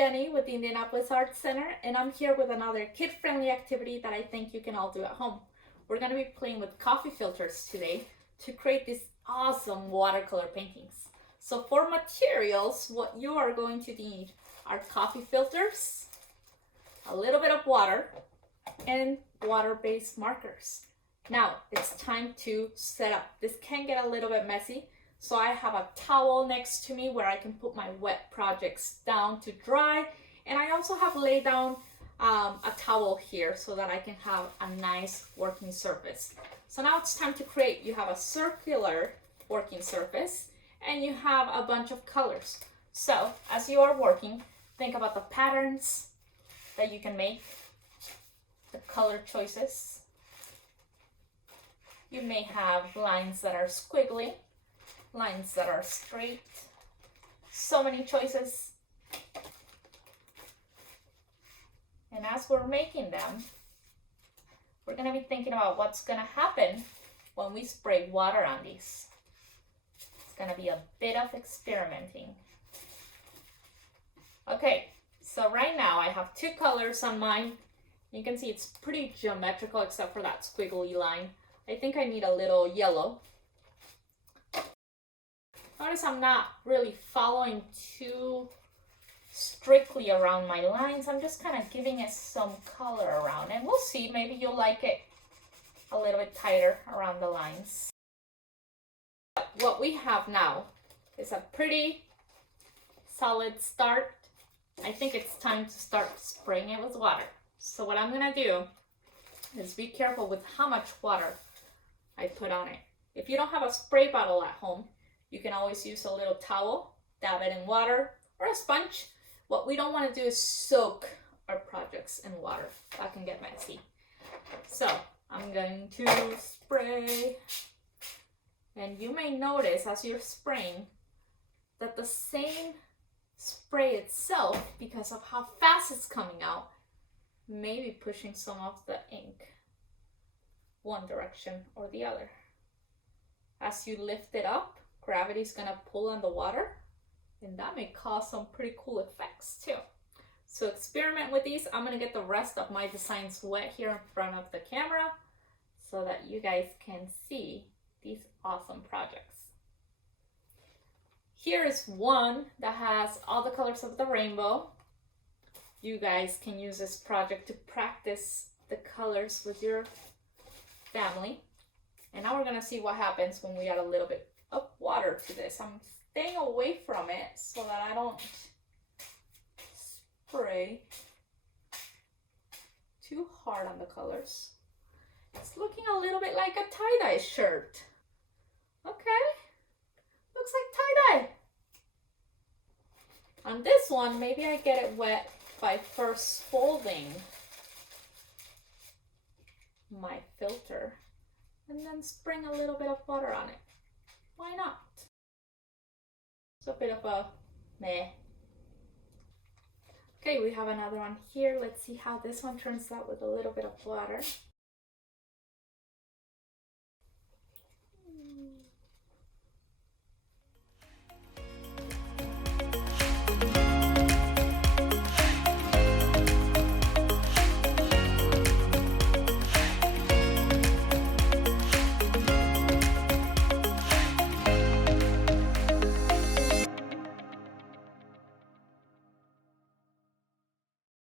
Jenny with the Indianapolis Arts Center, and I'm here with another kid-friendly activity that I think you can all do at home. We're going to be playing with coffee filters today to create these awesome watercolor paintings. So for materials, what you are going to need are coffee filters, a little bit of water, and water-based markers. Now it's time to set up. This can get a little bit messy, so I have a towel next to me where I can put my wet projects down to dry, and I also have laid down a towel here so that I can have a nice working surface. So now it's time to create. You have a circular working surface and you have a bunch of colors. So as you are working, think about the patterns that you can make, the color choices. You may have lines that are squiggly, lines that are straight, so many choices. And as we're making them, we're going to be thinking about what's going to happen when we spray water on these. It's going to be a bit of experimenting. Okay, so right now I have two colors on mine. You can see it's pretty geometrical except for that squiggly line. I think I need a little yellow. Notice I'm not really following too strictly around my lines. I'm just kind of giving it some color around, and we'll see, maybe you'll like it a little bit tighter around the lines. What we have now is a pretty solid start. I think it's time to start spraying it with water. So what I'm gonna do is be careful with how much water I put on it. If you don't have a spray bottle at home, you can always use a little towel, dab it in water, or a sponge. What we don't want to do is soak our projects in water. That can get messy. So I'm going to spray. And you may notice as you're spraying that the same spray itself, because of how fast it's coming out, may be pushing some of the ink one direction or the other. As you lift it up, gravity's gonna pull on the water, and that may cause some pretty cool effects too. So experiment with these. I'm gonna get the rest of my designs wet here in front of the camera so that you guys can see these awesome projects. Here is one that has all the colors of the rainbow. You guys can use this project to practice the colors with your family. And now we're gonna see what happens when we add a little bit of water to this. I'm staying away from it so that I don't spray too hard on the colors. It's looking a little bit like a tie-dye shirt. Okay, looks like tie-dye. On this one, maybe I get it wet by first folding my filter and then spraying a little bit of water on it. Why not? It's a bit of a meh. Okay, we have another one here. Let's see how this one turns out with a little bit of water.